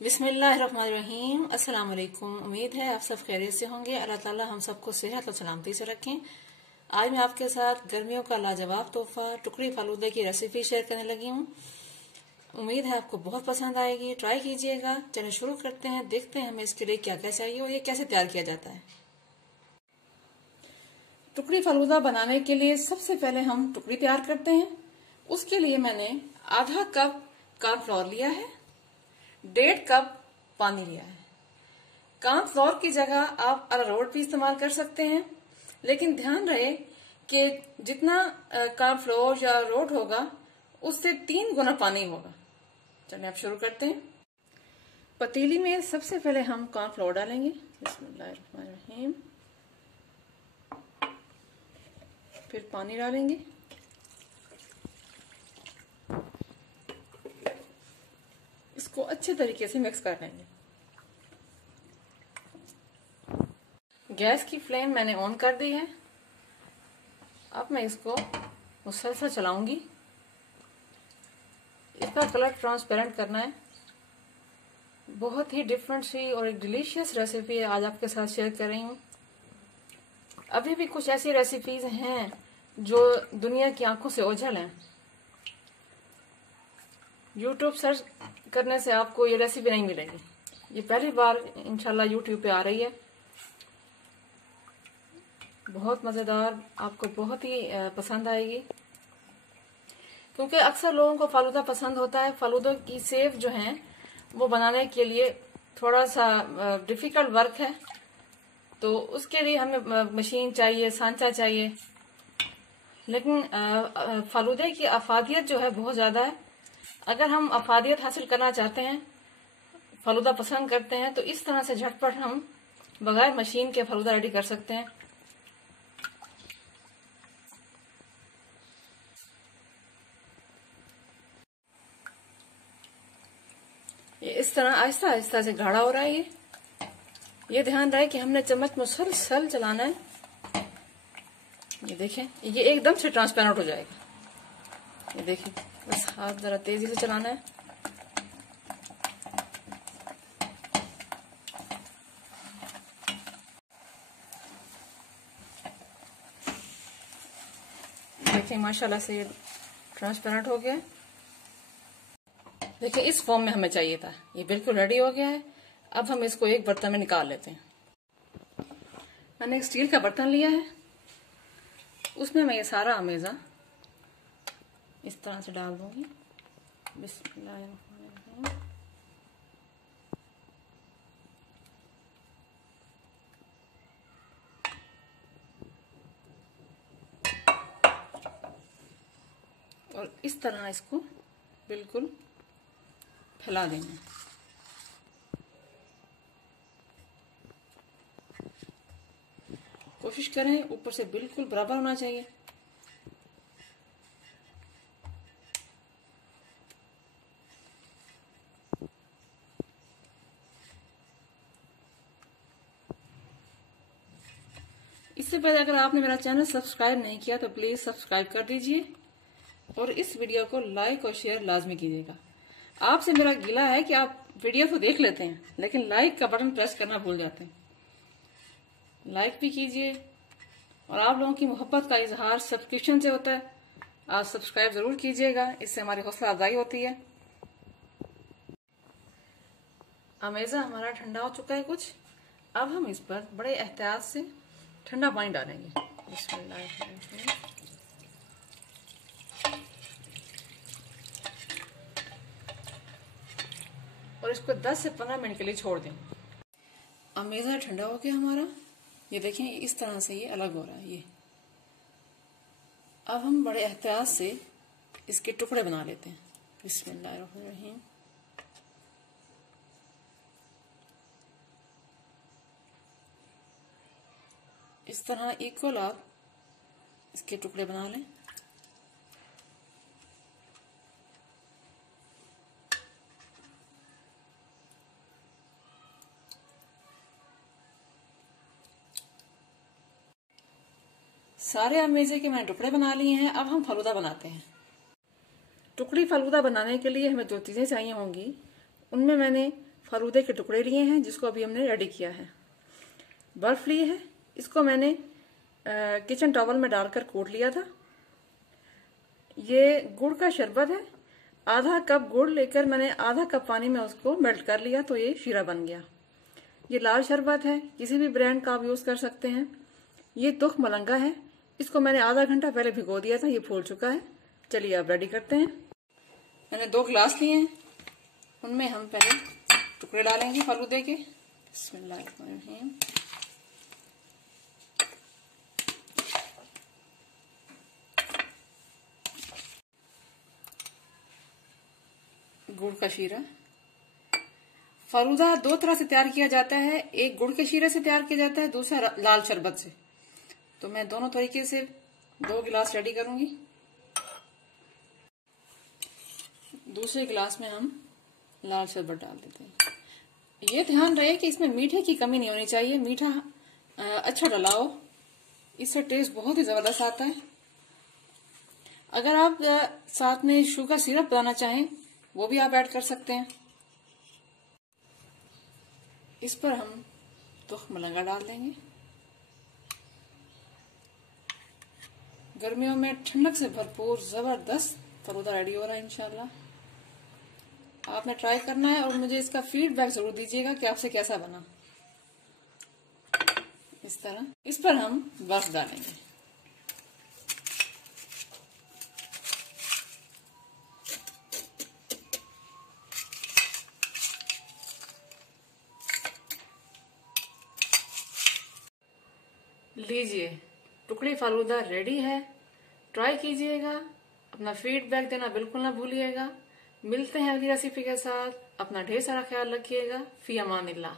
बिस्मिल्लाहिर्रहमानिर्रहीम। अस्सलाम वालेकुम। उम्मीद है आप सब खैरियत से होंगे। अल्लाह ताला हम सबको सेहत और सलामती से रखें। आज मैं आपके साथ गर्मियों का लाजवाब तोहफा टुकड़ी फालूदे की रेसिपी शेयर करने लगी हूँ। उम्मीद है आपको बहुत पसंद आएगी। ट्राई कीजिएगा। चलिए शुरू करते हैं। देखते हैं हमें इसके लिए क्या क्या चाहिए और ये कैसे तैयार किया जाता है। टुकड़ी फालूदा बनाने के लिए सबसे पहले हम टुकड़ी तैयार करते हैं। उसके लिए मैंने आधा कप कॉर्नफ्लोर लिया है, 1.5 कप पानी लिया है। कॉर्नफ्लोर की जगह आप अरारोट भी इस्तेमाल कर सकते हैं, लेकिन ध्यान रहे कि जितना कॉर्नफ्लोर या अरारोट होगा उससे 3 गुना पानी होगा। चलिए आप शुरू करते हैं। पतीली में सबसे पहले हम कॉर्नफ्लोर डालेंगे। बिस्मिल्लाहिर्रहमानिर्रहीम। फिर पानी डालेंगे। इसको अच्छे तरीके से मिक्स कर लेंगे। गैस की फ्लेम मैंने ऑन कर दी है। अब मैं इसको मुसलसल चलाऊंगी। इसका कलर ट्रांसपेरेंट करना है। बहुत ही डिफरेंट सी और एक डिलीशियस रेसिपी आज आपके साथ शेयर कर रही हूँ। अभी भी कुछ ऐसी रेसिपीज हैं जो दुनिया की आंखों से ओझल हैं। यूट्यूब सर्च करने से आपको ये रेसिपी नहीं मिलेगी। ये पहली बार इंशाल्लाह यूट्यूब पे आ रही है। बहुत मजेदार, आपको बहुत ही पसंद आएगी, क्योंकि अक्सर लोगों को फालूदा पसंद होता है। फालूदों की सेव जो है वो बनाने के लिए थोड़ा सा डिफिकल्ट वर्क है, तो उसके लिए हमें मशीन चाहिए, सांचा चाहिए। लेकिन फालूदे की अफादियत जो है बहुत ज्यादा है। अगर हम अफादियत हासिल करना चाहते हैं, फालूदा पसंद करते हैं, तो इस तरह से झटपट हम बगैर मशीन के फालूदा रेडी कर सकते हैं। ये इस तरह आहिस्ता आहिस्ता से गाढ़ा हो रहा है। ये ध्यान रहे कि हमने चम्मच मुसलसल चलाना है। ये देखें, ये एकदम से ट्रांसपेरेंट हो जाएगा। ये देखिए, बस हाथ जरा तेजी से चलाना है। देखिए माशाल्लाह से ये ट्रांसपेरेंट हो गया है। देखिए इस फॉर्म में हमें चाहिए था। ये बिल्कुल रेडी हो गया है। अब हम इसको एक बर्तन में निकाल लेते हैं। मैंने एक स्टील का बर्तन लिया है। उसमें मैं ये सारा अमेज़ा इस तरह से डाल दूंगी। बिस्मिल्लाहिर्रहमानिर्रहीम। और इस तरह इसको बिल्कुल फैला देंगे। कोशिश करें ऊपर से बिल्कुल बराबर होना चाहिए। इससे पहले अगर आपने मेरा चैनल सब्सक्राइब नहीं किया तो प्लीज सब्सक्राइब कर दीजिए और इस वीडियो को लाइक और शेयर लाजमी कीजिएगा। आपसे मेरा गिला है कि आप वीडियो तो देख लेते हैं, लेकिन लाइक का बटन प्रेस करना भूल जाते हैं। लाइक भी कीजिए। और आप लोगों की मोहब्बत का इजहार सब्सक्रिप्शन से होता है। आप सब्सक्राइब जरूर कीजिएगा, इससे हमारी हौसला अफजाई होती है। अमेज़ा हमारा ठंडा हो चुका है कुछ। अब हम इस पर बड़े एहतियात से ठंडा पानी डालेंगे। और इसको 10 से 15 मिनट के लिए छोड़ दें। अमेज़ा ठंडा हो गया हमारा। ये देखें इस तरह से ये अलग हो रहा है। ये अब हम बड़े एहतियात से इसके टुकड़े बना लेते हैं। बिस्मिल्लाहिर्रहमानिर्रहीम। इस तरह इक्वल आप इसके टुकड़े बना लें। सारे अमेज़े के मैंने टुकड़े बना लिए हैं। अब हम फालूदा बनाते हैं। टुकड़ी फालूदा बनाने के लिए हमें जो चीजें चाहिए होंगी, उनमें मैंने फालूदे के टुकड़े लिए हैं जिसको अभी हमने रेडी किया है। बर्फ ली है, इसको मैंने किचन टॉवल में डालकर कोट लिया था। ये गुड़ का शरबत है, आधा कप गुड़ लेकर मैंने आधा कप पानी में उसको मेल्ट कर लिया तो ये शीरा बन गया। ये लाल शरबत है, किसी भी ब्रांड का आप यूज कर सकते हैं। ये तुख मलंगा है, इसको मैंने आधा घंटा पहले भिगो दिया था, ये फूल चुका है। चलिए अब रेडी करते हैं। मैंने 2 गिलास लिए हैं, उनमें हम पहले टुकड़े डालेंगे फालूदे के। बिस्मिल्लाहिर्रहमानिर्रहीम। गुड़ का शीरा। फालूदा 2 तरह से तैयार किया जाता है, एक गुड़ के शीरे से तैयार किया जाता है, दूसरा लाल शरबत से। तो मैं दोनों तरीके से 2 गिलास रेडी करूंगी। दूसरे गिलास में हम लाल शरबत डाल देते हैं। ये ध्यान रहे कि इसमें मीठे की कमी नहीं होनी चाहिए, मीठा अच्छा डला हो, इससे टेस्ट बहुत ही जबरदस्त आता है। अगर आप साथ में शुगर सिरप बनाना चाहें वो भी आप ऐड कर सकते हैं। इस पर हम तुख मलंगा डाल देंगे। गर्मियों में ठंडक से भरपूर जबरदस्त फालूदा रेडी हो रहा है इंशाल्लाह। आपने ट्राई करना है और मुझे इसका फीडबैक जरूर दीजिएगा कि आपसे कैसा बना। इस तरह इस पर हम बर्फ डालेंगे। लीजिए, टुकड़ी फालूदा रेडी है। ट्राई कीजिएगा, अपना फीडबैक देना बिल्कुल ना भूलिएगा। मिलते हैं अगली रेसिपी के साथ। अपना ढेर सारा ख्याल रखिएगा। फी अमानिल्लाह।